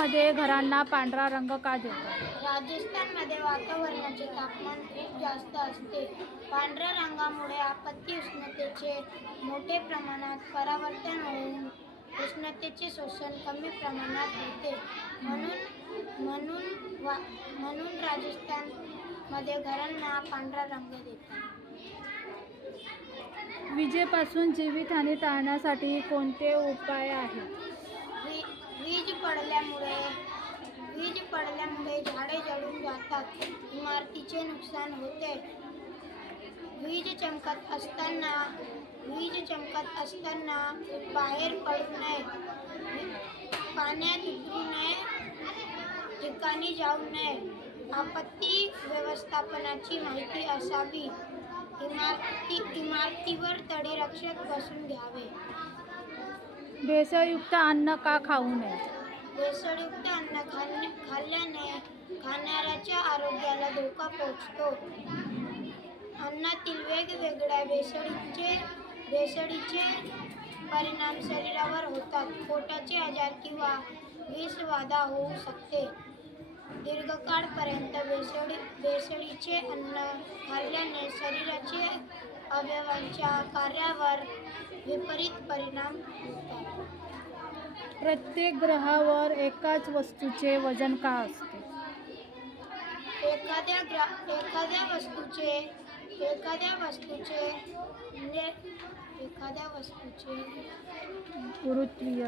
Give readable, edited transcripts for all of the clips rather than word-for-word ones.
मध्ये घरांना पांढरा रंग का देतात? राजस्थानमध्ये वातावरणाचे तापमान खूप जास्त असते. पांढऱ्या रंगामुळे आपत्ती उष्णतेचे मोठे प्रमाणात परावर्तन होऊन उष्णतेचे शोषण कमी प्रमाणात होते. म्हणून राजस्थानमध्ये घरांना पांढरा रंग देतात. विजेपासून जीवितहानी टाळण्यासाठी कोणते उपाय आहेत? वीज पडल्यामुळे झाडे जळून जातात. इमारतीचे नुकसान होते. वीज चमकत असताना बाहेर पडू नये. पाण्यात उतरू नये. ठिकाणी जाऊ नये. आपत्ती व्यवस्थापनाची माहिती असावी. इमारतीवर तडेरक्षक बसवून घ्यावे. भेसळयुक्त अन्न का खाऊ नये? भेसळयुक्त अन्न खाल्ल्याने खाणाऱ्याच्या आरोग्याला धोका पोहोचतो. अन्नातील वेगवेगळ्या भेसळीचे परिणाम शरीरावर होतात. पोटाचे आजार किंवा विषबाधा होऊ शकते. दीर्घकाळपर्यंत भेसळीचे अन्न खाल्ल्याने शरीराच्या अवयवांच्या कार्यावर विपरीत परिणाम होतात. प्रत्येक ग्रहावर एकाच वस्तूचे वजन का असते? एखाद्या वस्तूचे गुरुत्वीय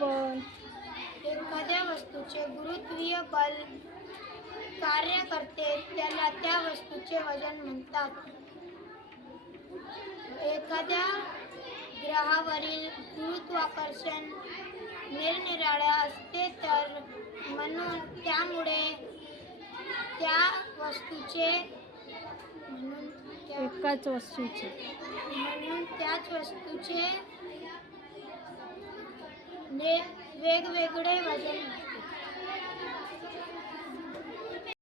बल एखाद्या वस्तूचे गुरुत्वीय बल कार्य करते त्याला त्या वस्तूचे वजन म्हणतात. एखाद्या ग्रहावरील गुरुत्वाकर्षण निरनिराळे असते तर म्हणून त्याच वस्तूचे वेगवेगळे वजन असते.